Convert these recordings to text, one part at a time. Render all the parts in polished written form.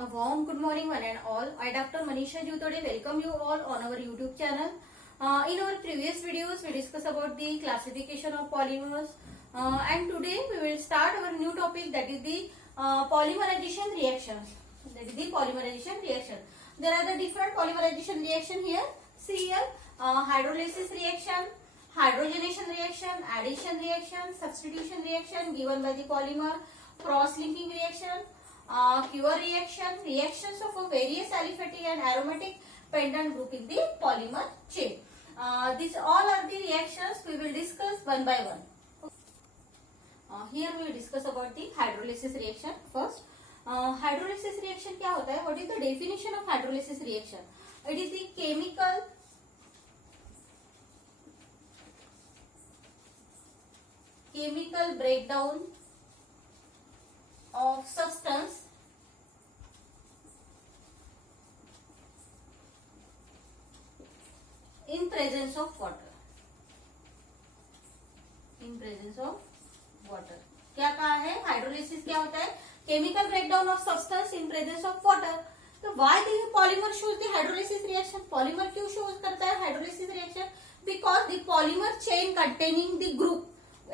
A warm good morning one and all. I Dr. Manisha Jutode welcome you all on our YouTube channel. In our previous videos we discuss about the classification of polymers and today we will start our new topic, that is the polymerization reactions. That is the polymerization reaction. There are the different polymerization reaction here. See here, hydrolysis reaction, hydrogenation reaction, addition reaction, substitution reaction given by the polymer, cross-linking reaction, Cure reaction, reactions of a various aliphatic and aromatic pendant group in the polymer chain. These all are the reactions we will discuss one by one. Here we will discuss about the hydrolysis reaction first. Hydrolysis reaction क्या होता है? What is the definition of hydrolysis reaction? It is the chemical breakdown of substance in presence of water. In presence of water. क्या कहा है? Hydrolysis क्या होता है? Chemical breakdown of substance in presence of water. तो why the polymer shows the hydrolysis reaction? Polymer क्यों shows करता है hydrolysis reaction? Because the polymer chain containing the group,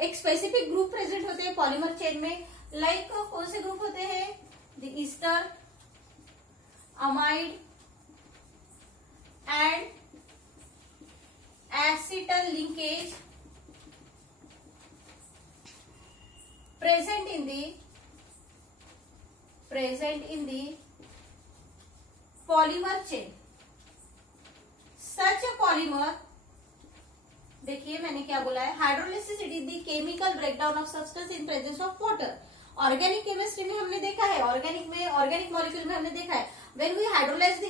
एक स्पेसिफिक ग्रुप प्रेजेंट होते हैं पॉलीमर चेन में. Like कौन से ग्रुप होते हैं? The ester, amide and acetal linkage present in the polymer chain. Such a polymer, देखिए मैंने क्या बोला है, hydrolysis it is the chemical breakdown of substance in presence of water. Organic chemistry में हमने देखा है, ऑर्गेनिक मॉलिक्यूल में हमने देखा है, when we hydrolyse the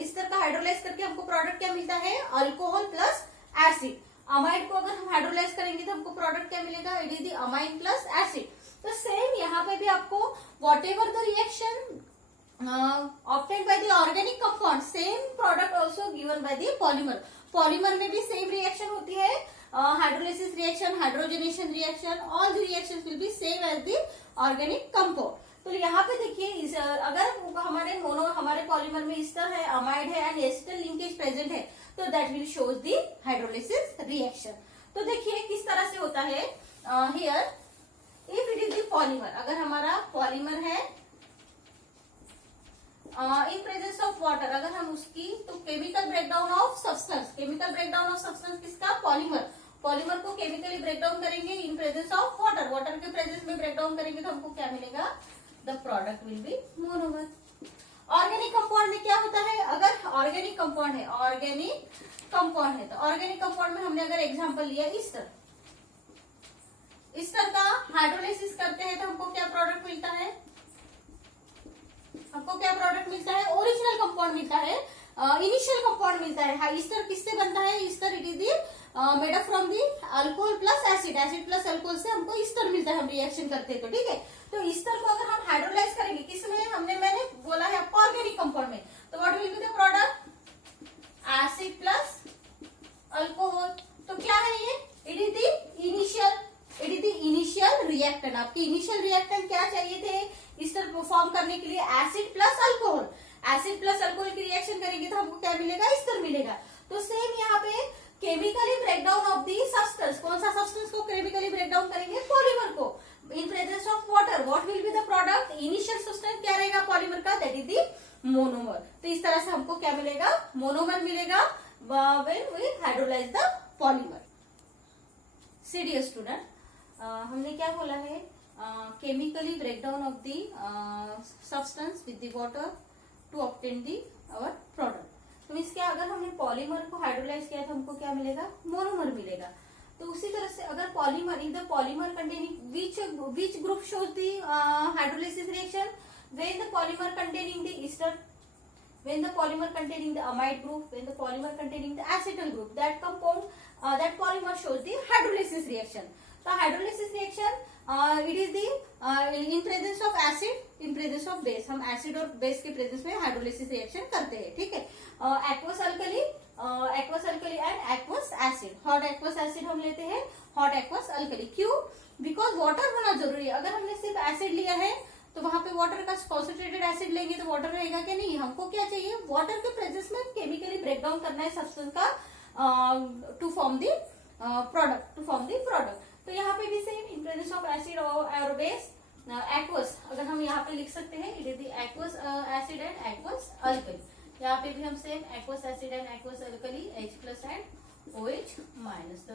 ester का हाइड्रोलाइज करके हमको प्रोडक्ट क्या मिलता है? Alcohol plus acid. अमाइड को अगर हम हाइड्रोलाइज करेंगे तो हमको प्रोडक्ट क्या मिलेगा? It is the amine plus acid. तो सेम यहाँ पे भी आपको whatever the reaction obtained by the organic compound, same product also given by the polymer. Polymer में भी सेम रिएक्शन होती है, hydrolysis reaction, hydrogenation reaction, all the reaction will be same as the organic compound. तो यहाँ पे देखिए, अगर हमारे पॉलीमर में ईस्टर है, अमाइड है एंड एसिटल लिंकेज प्रेजेंट है, तो that will shows the hydrolysis reaction. तो देखिए किस तरह से होता है. Here if it is the polymer, अगर हमारा पॉलीमर है इन प्रेजेंस ऑफ वाटर, अगर हम उसकी, तो chemical breakdown of substance, chemical breakdown of substance किसका? पॉलीमर को केमिकली ब्रेकडाउन करेंगे इन प्रेजेंस ऑफ वाटर, वाटर के प्रेजेंस में ब्रेकडाउन करेंगे तो हमको क्या मिलेगा? The product will be monomer. Organic compound में क्या होता है? अगर ऑर्गेनिक कंपाउंड है, तो ऑर्गेनिक कंपाउंड में हमने अगर एग्जांपल लिया ईस्टर का हाइड्रोलिसिस करते हैं तो हमको क्या प्रोडक्ट मिलता है? ओरिजिनल कंपाउंड मिलता है, इनिशियल कंपाउंड मिलता है. ईस्टर किससे बनता है? Easter it is the made up from the alcohol plus acid, acid plus alcohol से हमको ईस्टर मिलता है, हम रिएक्शन करते हैं तो ठीक है. तो ईस्टर को अगर हम हाइड्रोलाइज करेंगे, किसमें? मैंने बोला है आपको ऑर्गेनिक कंपाउंड में, तो what will be the product? Acid plus alcohol. तो क्या है ये? It is the initial reactant. आपके इनिशियल रिएक्टेंट क्या चाहिए थे ईस्टर को फॉर्म करने के लिए? Acid plus alcohol. Acid plus alcohol की रिएक्शन करेंगे तो हमको क्या मिलेगा? ईस्टर मिलेगा. तो सेम यहाँ पे chemically breakdown of the substance, कौन सा सब्सटेंस को केमिकली ब्रेकडाउन करेंगे? पॉलीमर को in presence of water. What will be the product? Initial substance क्या रहेगा पॉलीमर का? That is the monomer. तो इस तरह से हमको क्या मिलेगा? मोनोमर मिलेगा when we hydrolyse the polymer. सीडियर स्टूडेंट, हमने क्या बोला है? Chemically breakdown of the substance with the water to obtain the our product. तो मीन्स क्या, अगर हमने पॉलीमर को हाइड्रोलाइज किया तो हमको क्या मिलेगा? मोनोमर मिलेगा. तो उसी तरह से अगर polymer, in the polymer containing which group shows the hydrolysis reaction? when the polymer containing the ester, when the polymer containing the amide group, when the polymer containing the acetal group, that compound, that polymer shows the hydrolysis reaction. So hydrolysis reaction it is the in presence of acid, in presence of base. हम acid और base के presence में hydrolysis reaction करते हैं, ठीक है. aqueous alkali and aqueous acid. hot aqueous acid हम लेते हैं, hot aqueous alkali. क्यों? बिकॉज वाटर होना जरूरी है. अगर हमने सिर्फ एसिड लिया है तो वहां पे वाटर का कॉन्सेंट्रेटेड एसिड लेंगे तो वाटर रहेगा क्या? नहीं, हमको क्या चाहिए? वाटर के प्रेजेंस में केमिकली ब्रेक डाउन करना है सब्सटेंस का टू फॉर्म दी प्रोडक्ट। तो यहाँ पे भी same, in presence of acid और बेस एक्वस, अगर हम यहाँ पे लिख सकते हैं it is the aqueous acid and aqueous alkali. यहाँ पे भी हम same aqueous acid and aqueous alkali H+ and OH minus,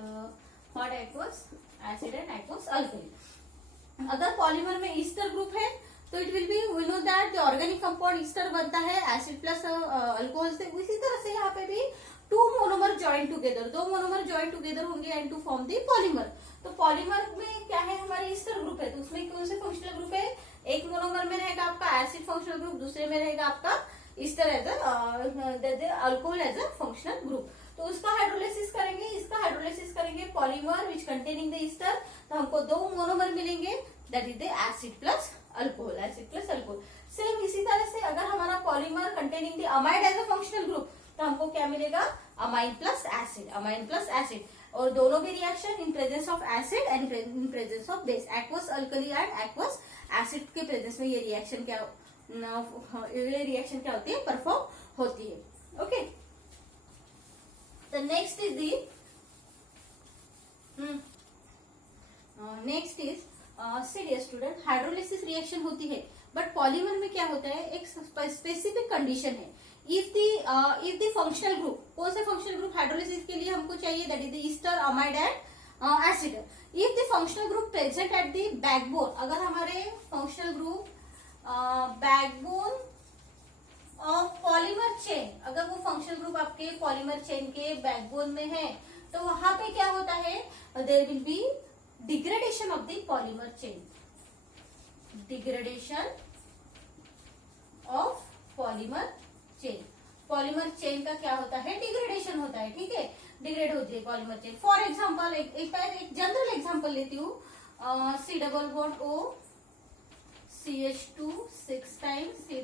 what aqueous acid and aqueous alkali. अगर पॉलीमर में ईस्टर ग्रुप है तो it will be, we know that the organic compound ester बनता है एसिड प्लस अल्कोहल से। उसी तरह से यहाँ पे भी टू मोनोमर ज्वाइन टुगेदर, दो मोनोमर ज्वाइन टुगेदर होंगे and to form the polymer. तो पॉलीमर में क्या है? हमारे ईस्टर ग्रुप है, तो उसमें कौन से फंक्शनल ग्रुप है? एक मोनोमर में रहेगा आपका एसिड फंक्शनल ग्रुप, दूसरे में रहेगा आपका ester as alcohol as a functional group. तो उसका हाइड्रोलाइसिस करेंगे, इसका हाइड्रोलाइसिस करेंगे, polymer which containing the ester, तो हमको दो मोनोमर मिलेंगे, that is the acid plus alcohol, acid plus alcohol. Same इसी तरह से अगर हमारा polymer containing the amide as a functional group, तो हमको क्या मिलेगा? Amine plus acid, amine plus acid. और दोनों भी reaction in presence of acid and in presence of base, aqueous alkali and aqueous acid के प्रेजेंस में ये रिएक्शन क्या होती है? परफॉर्म होती है। Okay, the next is the next is serious student, hydrolysis reaction होती है, बट पॉलीमर में क्या होता है? एक स्पेसिफिक कंडीशन है। इफ द फंक्शनल ग्रुप, कौन सा फंक्शनल ग्रुप हाइड्रोलिसिस के लिए हमको चाहिए? That is the ester, amide and acid. If the functional group present at the backbone, अगर हमारे functional group backbone of polymer chain, अगर वो फंक्शनल ग्रुप आपके पॉलीमर चेन के बैकबोन में है, तो वहां पे क्या होता है? There will be degradation of the polymer chain, degradation of polymer chain. Polymer chain का क्या होता है? डिग्रेडेशन होता है, ठीक है, डिग्रेड होती है पॉलीमर चेन। फॉर एग्जाम्पल, एक जनरल एग्जाम्पल लेती हूँ, C++ CH2 6 times, C++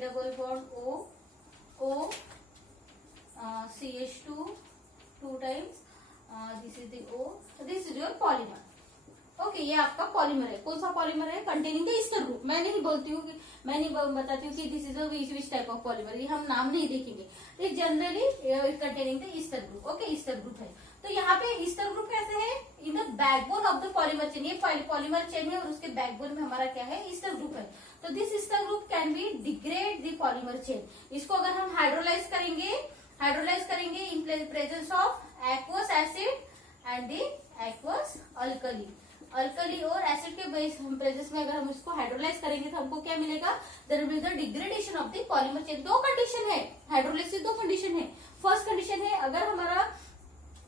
CH2 2 times, this is the O, this is your polymer। Okay, ये आपका पॉलीमर है। कौन सा पॉलीमर है? Containing the Easter group. मैं नहीं बोलती हूँ, मैं नहीं बताती हूँ कि this is which type of polymer, ये हम नाम नहीं देखेंगे। ये generally containing the Easter group. Okay, Easter group है। तो यहाँ पे ईस्टर ग्रुप कैसे है? इन the backbone of the polymer chain, ये पॉलीमर चेन है और उसके बैकबोन में हमारा क्या है? ईस्टर ग्रुप है। तो this Easter group can be degrade the polymer chain. इसको अगर हम हाइड्रोलाइज करेंगे इन presence of aqueous acid and the aqueous alkali. Alkali और एसिड के प्रेजेंस में अगर हम इसको हाइड्रोलाइज करेंगे तो हमको क्या मिलेगा? There will be the degradation of the polymer chain. दो कंडीशन है हाइड्रोलाइसिस, दो कंडीशन है। फर्स्ट कंडीशन है, अगर हमारा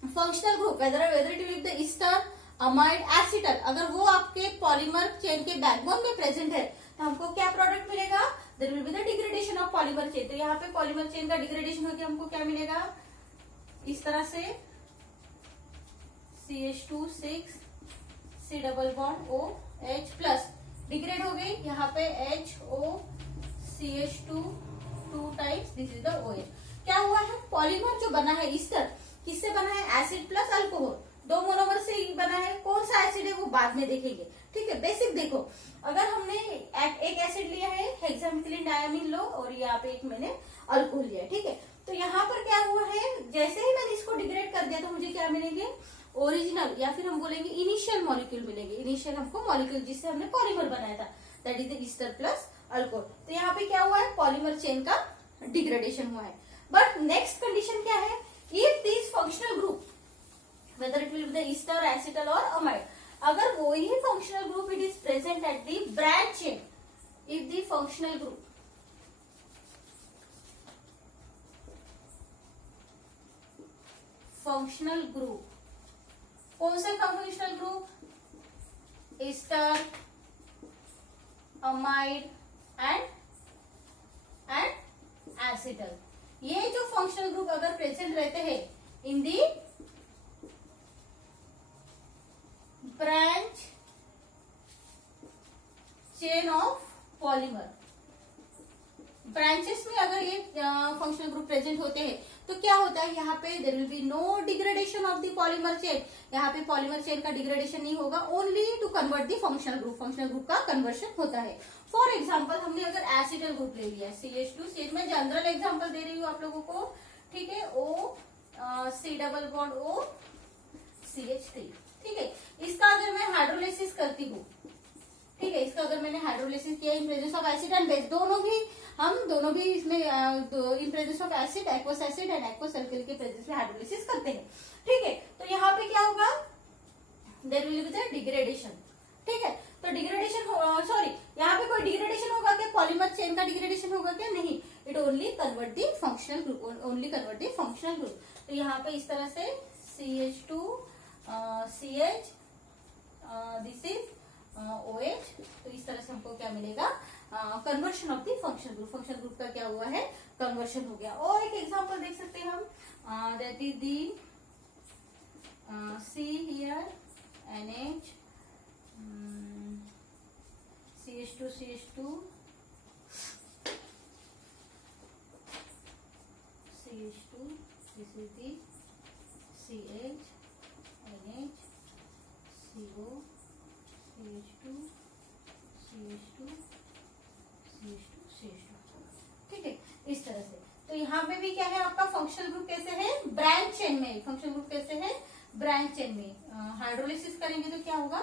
functional group whether it will the ester, amide, acetal, अगर वो आपके पॉलीमर चेन के बैकबोन में प्रेजेंट है, तो हमको क्या प्रोडक्ट मिलेगा? There will be the degradation of polymer chain. तो यहाँ पे पॉलीमर चेन का डिग्रेडेशन होकर हमको क्या मिलेगा? इस तरह से CH2 6 C++OH+ डिग्रेड हो गई, यहाँ पे HO CH2 2 times, this is the OH। क्या हुआ है? पॉलीमर जो बना है ईस्टर, किससे बना है? एसिड प्लस अल्कोहल, दो मोनोमर से बना है। कौन सा एसिड है वो बाद में देखेंगे, ठीक है। बेसिक देखो, अगर हमने एक एसिड लिया है हेक्सामेथिलीन डायमीन लो, और यहाँ पे एक मैंने अल्कोहल लिया है, ठीक है। तो यहाँ पर क्या हुआ है? जैसे ही मैंने इसको डिग्रेड कर दिया तो मुझे क्या मिलेंगे? ओरिजिनल, या फिर हम बोलेंगे इनिशियल मॉलिक्यूल मिलेंगे। इनिशियल हमको मॉलिक्यूल जिससे हमने पॉलीमर बनाया था, that is the Easter plus alcohol. तो यहाँ पे क्या हुआ है? पॉलीमर चेन का डिग्रेडेशन हुआ है। बट नेक्स्ट कंडीशन क्या है? If this functional group, whether it will be the ester, acetal और अमाइड, अगर वो ही functional group it is present at the branch chain, if the functional group कौन सा functional group? Ester, amide and acetal. ये जो functional group अगर present रहते हैं in the branch chain of polymer, branches में अगर ये फंक्शनल ग्रुप प्रेजेंट होते हैं तो क्या होता है, यहाँ पे there will be no degradation of the polymer chain, यहाँ पे पॉलीमर चेन का डिग्रेडेशन नहीं होगा, only to convert the functional group का कन्वर्शन होता है। फॉर एग्जाम्पल हमने अगर एसिटल ग्रुप ले लिया CH2 में जनरल एग्जाम्पल दे रही हूँ आप लोगों को, ठीक है, O C double bond O CH3, ठीक है। इसका अगर मैं हाइड्रोलिसिस करती हूँ, ठीक है, इसका अगर मैंने हाइड्रोलिसिस किया in presence of acid and base, दोनों भी इसमें in presence of acid, aqueous acid and aqueous alkali के प्रेजेंस में हाइड्रोलिसिस करते हैं, ठीक है। तो यहाँ पे क्या होगा, there will be the degradation, ठीक है। तो डिग्रेडेशन सॉरी, यहाँ पे कोई डिग्रेडेशन होगा क्या, पॉलीमर चेन का डिग्रेडेशन होगा क्या, नहीं, it only convert the functional group, only convert the functional group. तो यहाँ पे इस तरह से CH2 CH, this is OH, तो इस तरह से हमको क्या मिलेगा, conversion of the functional group का क्या हुआ है, कन्वर्शन हो गया। और एक एग्जांपल देख सकते हैं हम, that is the C here NH CH2 CH2 CH2, this is the CH NH CO CH2 CH2 CH2 CH2, ठीक है, इस तरह से। तो यहाँ पे भी क्या है आपका फंक्शनल ग्रुप कैसे है, ब्रांच चेन में, फंक्शनल ग्रुप कैसे है, ब्रांच चेन में। हाइड्रोलिसिस करेंगे तो क्या होगा,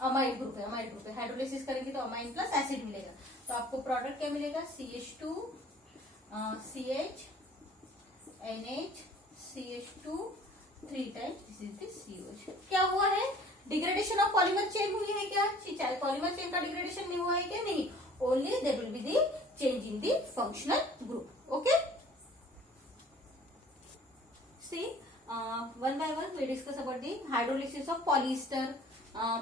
अमाइड ग्रुप है, हाइड्रोलिसिस करेंगे तो अमाइन प्लस एसिड मिलेगा। तो आपको प्रोडक्ट क्या मिलेगा, CH2 CH NH CH2 3 times, this is the COH। क्या हुआ है, डिग्रेडेशन ऑफ पॉलीमर चेन हुई है क्या, चाहे पॉलीमर चेन का डिग्रेडेशन नहीं हुआ है क्या, नहीं, only there will be the change in the functional group. Okay, see one by one we discuss about the hydrolysis of polyester,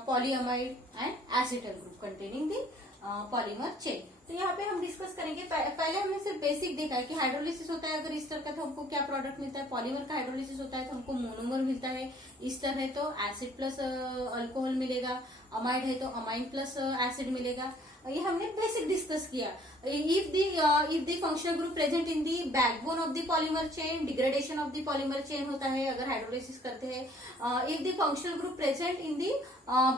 polyamide and acetal group containing the polymer chain। तो यहाँ पे हम discuss करेंगे, पहले हमने सिर्फ basic देखा है कि हाइड्रोलिसिस होता है अगर ईस्टर का तो हमको क्या प्रोडक्ट मिलता है, पॉलीमर का हाइड्रोलिसिस होता है तो हमको मोनोमर मिलता है, ईस्टर है तो एसिड प्लस अल्कोहल मिलेगा, अमाइड है तो अमाइन प्लस एसिड मिलेगा। ये हमने बेसिक डिस्कस किया। If the functional group present in the backbone of the polymer chain, degradation of the polymer chain होता है अगर हाइड्रोलिसिस करते हैं। If the functional group present in the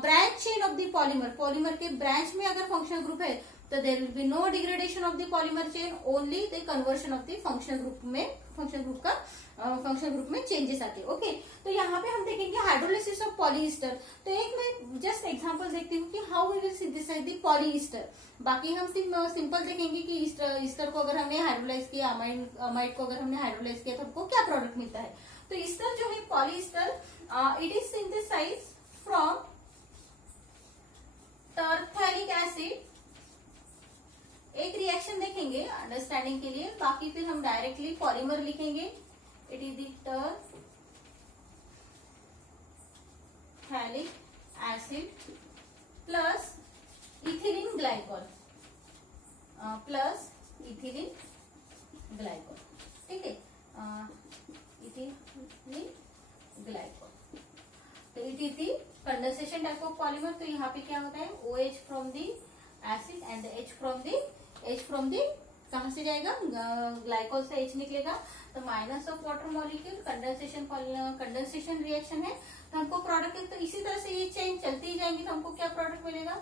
branch chain of the polymer के branch में अगर functional group है तो there will be no degradation of the polymer chain, only the conversion of the functional group में changes आते हैं। Okay, तो यहाँ पे हम देखेंगे हाइड्रोलिसिस ऑफ पॉलीईस्टर। तो एक मैं जस्ट एग्जांपल देखती हूँ कि how we will synthesise the polyester. बाकी हम सिंपल देखेंगे कि ईस्टर को अगर हमने हाइड्रोलाइज किया, अमाइड को अगर हमने हाइड्रोलाइज किया तो हमको क्या प्रोडक्ट मिलता है। तो ईस्टर जो है polyester, it is synthesise from terephthalic acid. एक रिएक्शन देखेंगे अंडरस्टैंडिंग के लिए, बाकी फिर हम डायरेक्टली पॉलीमर लिखेंगे। It is the terephthalic acid plus ethylene glycol, ठीक है, इथिलीन ग्लाइकॉल। तो it is the condensation type of polymer. तो यहाँ पे क्या होता है, OH from the acid and H from the कहां से जाएगा, ग्लाइकोल से H निकलेगा, तो minus of water molecule, condensation reaction है तो हमको प्रोडक्ट, तो इसी तरह से ये चेन चलती ही जाएंगी तो हमको क्या प्रोडक्ट मिलेगा,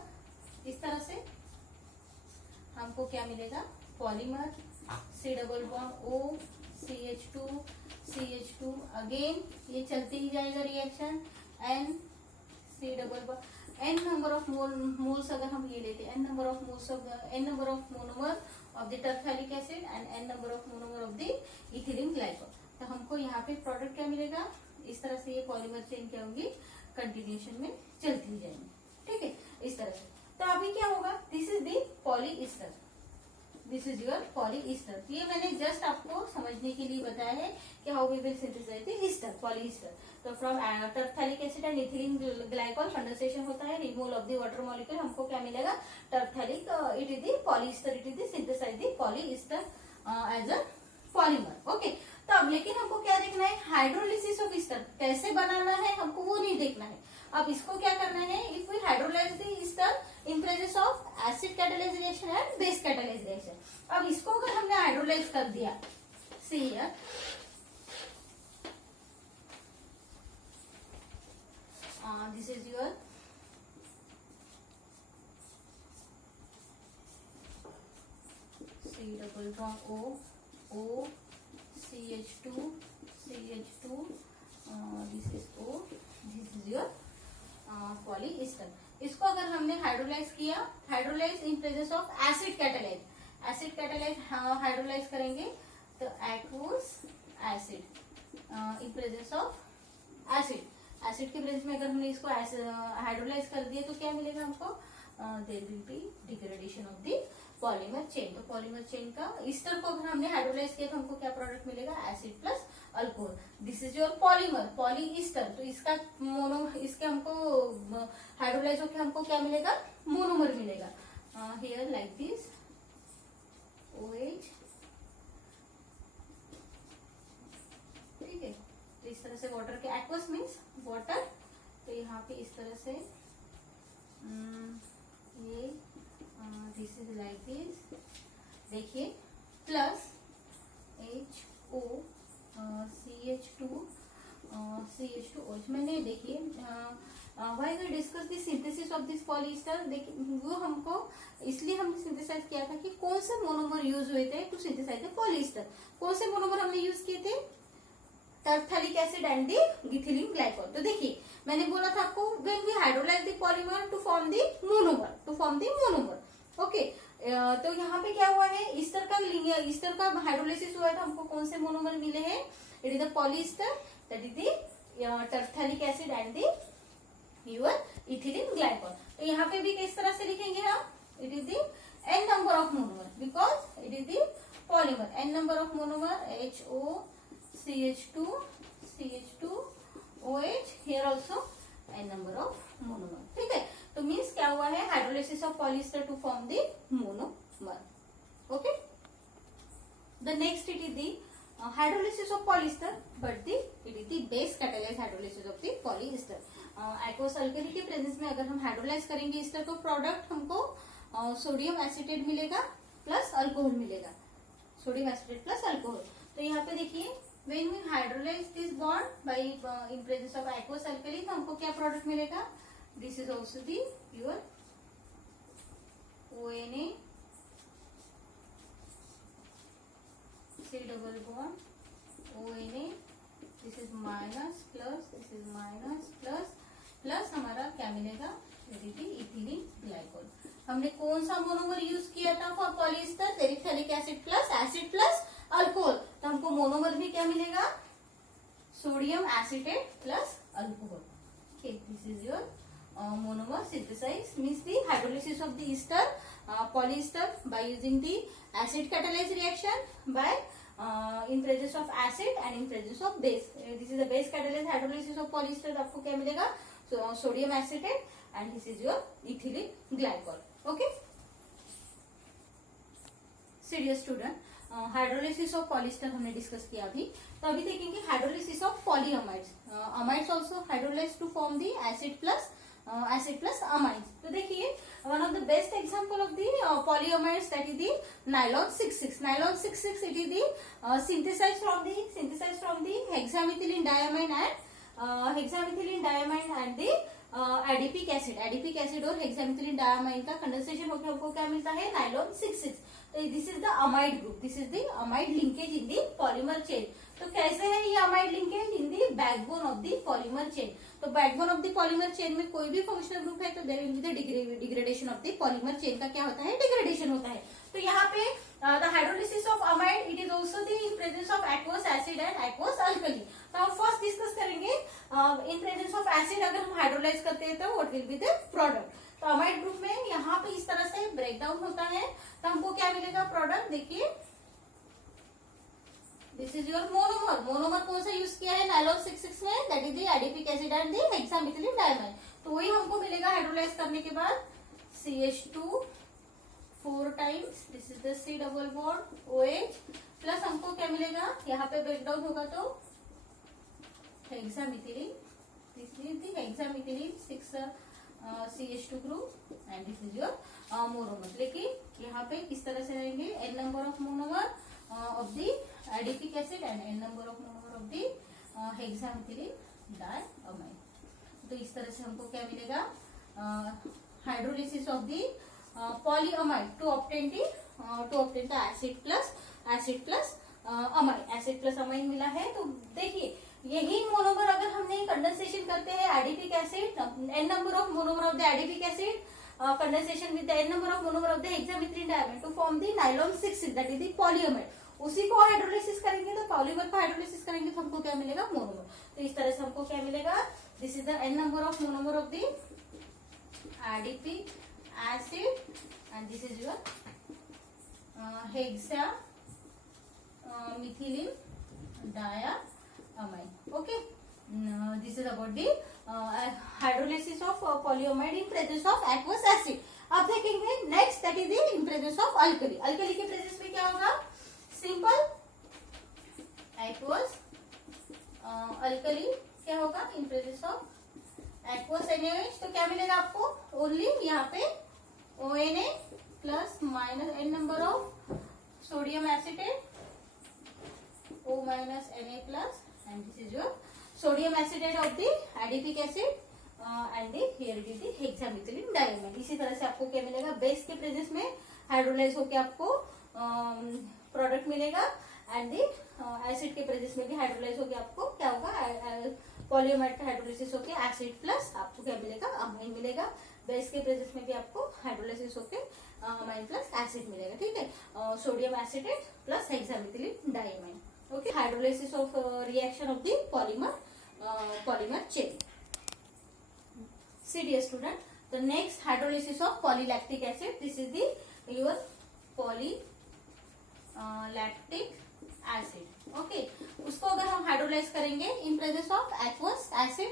इस तरह से हमको क्या मिलेगा, polymer C double bond O CH2 again ये चलती ही जाएगा reaction, N C double bond, n number of moles अगर हम ये लेते हैं, n number of monomer of the terephthalic acid and n number of monomer of the ethylene glycol. तो हमको यहाँ पे प्रोडक्ट क्या मिलेगा, इस तरह से ये पॉलीमर चेन क्या होगी, कंटिन्यूएशन में चलती ही जाएंगी, ठीक है, इस तरह से। तो अभी क्या होगा, this is the polyester, this is your polyester. ये मैंने जस्ट आपको समझने के लिए बताया है कि how we will synthesise the ester, polyester. तो from terephthalic acid and ethylene glycol condensation होता है, removal of the water molecule, हमको क्या मिलेगा, terephthalic, it is the polyester, it is the synthesise the polyester as a polymer. Okay, तो अब लेकिन हमको क्या देखना है, हाइड्रोलिसिस ऑफ ईस्टर कैसे बनाना है हमको वो नहीं देखना है, अब इसको क्या करना है, if we hydrolyse the ester in presence of acid catalyse reaction and base catalyze reaction. अब इसको अगर हमने हाइड्रोलाइज कर दिया, see here, this is your C double bond O CH2 CH2, this is O, this is your पॉलीईस्टर। इसको अगर हमने hydrolyse किया, hydrolyse in presence of acid catalyse, acid catalyse hydrolyse करेंगे तो aqueous acid in presence of acid, acid के presence में अगर हमने इसको हाइड्रोलाइज कर दिया तो क्या मिलेगा हमको, there will be degradation of the polymer chain. तो पॉलीमर चेन का ईस्टर को अगर हमने हाइड्रोलाइज किया तो हमको क्या प्रोडक्ट मिलेगा, acid plus alcohol. This is your polymer, polyester. तो इसका इसके हमको हाइड्रोलाइज होकर हमको क्या मिलेगा, मोनोमर मिलेगा। हियर लाइक दिस OH, ठीक है। तो इस तरह से वाटर के एक्वस मीन्स वाटर, तो यहाँ पे इस तरह से ये दिस इज लाइक दिस, देखिए, प्लस HO CH2OH। मैंने देखिए why we discuss the synthesis of this polyester, देखिए वो हमको इसलिए हमने सिंथेसाइज किया था कि कौन से मोनोमर यूज हुए थे टू सिंथेसाइज द पॉलीएस्टर। कौन से मोनोमर हमने यूज किए थे, terephthalic acid and the ethylene glycol. तो देखिए मैंने बोला था आपको, when we hydrolyse the polymer to form the monomer, okay. तो यहाँ पे क्या हुआ है, ईस्टर का हाइड्रोलाइसिस हुआ है तो हमको कौन से मोनोमर मिले हैं, it is the polyester, that is the terephthalic acid and the your ethylene glycol. तो यहाँ पे भी किस तरह से लिखेंगे हम, it is the n number of monomer, because it is the polymer, n number of monomer, HO CH2 OH, here also n number of monomer, ठीक है। तो मीन्स क्या हुआ है, hydrolysis of polyester to form the monomer, okay. The next it is the hydrolysis of polyester, but it is the base catalyse hydrolysis of the polyester. Aqueous alkali के presence में अगर हम हाइड्रोलाइज करेंगे Easter तो product हमको sodium acetate मिलेगा plus alcohol मिलेगा, sodium acetate plus alcohol. तो यहाँ पे देखिए, when we hydrolyze this bond by in presence of aqueous alkali, तो हमको क्या प्रोडक्ट मिलेगा, this is also the your ONA C double bond ONA, this is minus plus, this is minus plus हमारा क्या मिलेगा, इथिलीन ग्लाइकोल। हमने कौन सा मोनोमर यूज किया था for polyester, terephthalic acid plus alcohol. तो हमको मोनोमर भी क्या मिलेगा, sodium acetate plus alcohol, okay. This is your monomer synthesise, means the hydrolysis of the ester polyester by using the acid catalyse reaction by in presence of acid and in presence of base. This is the base catalyzed hydrolysis of polyester. आपको क्या मिलेगा, sodium acetate, and this is your ethylene glycol, okay. Serious student, hydrolysis of polyester हमने discuss किया अभी। तो अभी देखेंगे hydrolysis of polyamides. Amides also hydrolyse to form the acid plus amides. तो देखिए one of the best example of the polyamides, that is the nylon 6,6. Nylon 6,6 it is the synthesized from the hexamethylene diamine and the adipic acid और hexamethylene diamine का condensation होकर हमको क्या मिलता है, nylon 6,6। तो this is the amide group, this is the amide linkage in the polymer chain. तो कैसे है ये amide linkage, in the backbone of the polymer chain. तो backbone of the polymer chain में कोई भी फंक्शनल ग्रुप है तो there will be the degradation of the polymer chain का क्या होता है, डिग्रेडेशन होता है। तो यहाँ पे the hydrolysis of amide it is also the in presence of aqueous acid and aqueous alkali. तो हम फर्स्ट डिस्कस करेंगे इन प्रेजेंस ऑफ एसिड अगर हम हाइड्रोलाइज करते हैं तो what will be the product. तो अमाइड ग्रुप में यहाँ पे इस तरह से ब्रेकडाउन होता है तो हमको क्या मिलेगा प्रोडक्ट, देखिए this is your monomer. Monomer कौन सा यूज किया है, नाइलॉन 6,6 में, that is the adipic acid and the hexamethylene diamine. तो वही हमको मिलेगा हाइड्रोलाइज करने के बाद CH2 4 times, this is the C double bond OH plus हमको क्या मिलेगा, यहाँ पे ब्रेकडाउन होगा तो hexamethylene this is the hexamethylene 6 CH2 group and this is your monomer. लेकिन यहाँ पे किस तरह से रहेंगे, n number of monomer of the adipic acid and n number of monomer of the hexamethylene diamine. तो इस तरह से हमको क्या मिलेगा, hydrolysis of the polyamide to obtain the acid plus amine. Acid plus amine मिला है. तो देखिए यही मोनोमर अगर हमने कंडेंसेशन करते हैं adipic acid, n number of monomer of the adipic acid, condensation with n number of monomer of the hexamethylene diamine to form the nylon 6 that is the polyamide. उसी को हाइड्रोलिसिस करेंगे तो polymer को hydrolysis करेंगे तो हमको क्या मिलेगा, मोनोमर. तो इस तरह से हमको क्या मिलेगा, this is the n number of monomer of the adipic acid and this is your hexamethylene diamine. Okay, this is about the hydrolysis of polyamide in presence of aqueous acid. अब देखेंगे next that is in presence of alkali. Alkali के presence में क्या होगा, simple aqueous alkali क्या होगा in presence of aqueous NaOH. तो क्या मिलेगा आपको, ओनली यहाँ पे ONA plus minus n number of sodium acetate O minus Na plus and this is your sodium acetate of the adipic acid and the here it is the hexamethylene diamine. इसी तरह से आपको क्या मिलेगा, base के presence में hydrolyse होके आपको प्रोडक्ट मिलेगा एंड दी एसिड के प्रेजेंस में भी हाइड्रोलाइज होके आपको क्या होगा, पॉलीअमाइड का हाइड्रोलाइसिस होके एसिड प्लस आपको क्या मिलेगा, अमाइन मिलेगा. बेस के प्रेजेंस में भी आपको हाइड्रोलाइसिस होके अमाइन प्लस एसिड मिलेगा. ठीक है, sodium acetate plus हेक्सामिथिलीन diamine. Okay, hydrolysis of reaction of the polymer chain. See dear student, the next hydrolysis of polylactic acid. This is the your polylactic acid. Okay, उसको अगर हम hydrolyse करेंगे इन presence of aqueous acid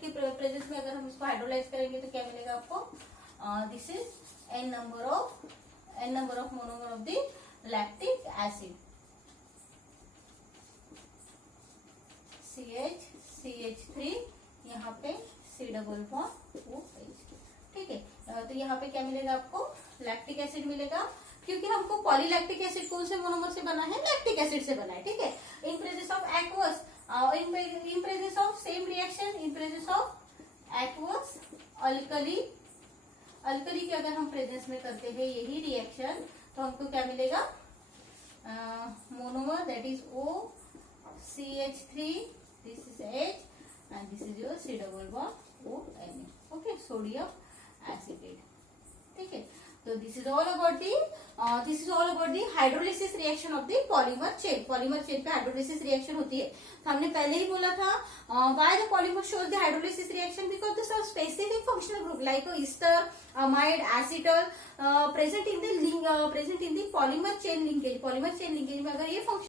के presence में अगर हम इसको hydrolyse करेंगे तो क्या मिलेगा आपको, this is n number of monomer of the lactic acid. CH3 यहाँ पे C डबल बॉन्ड OH. ठीक है, तो यहाँ पे क्या मिलेगा आपको, लैक्टिक एसिड मिलेगा, क्योंकि हमको पॉलीलैक्टिक एसिड कौन से मोनोमर से बना है, लैक्टिक एसिड से बना है. ठीक है, इन presence of aqueous, in presence of same reaction, in presence of aqueous alkali की अगर हम प्रेजेंस में करते हैं यही रिएक्शन तो हमको क्या मिलेगा, monomer that is OCH3, this is H and this is your C double bond ONA. Okay, sodium acetate. ठीक है, तो this is all about the hydrolysis reaction of the polymer chain. polymer chain पे hydrolysis reaction होती है. तो हमने पहले ही बोला था why the polymer shows the hydrolysis reaction, because the some specific functional group like ester, amide, acetal present in the polymer chain linkage. में अगर ये function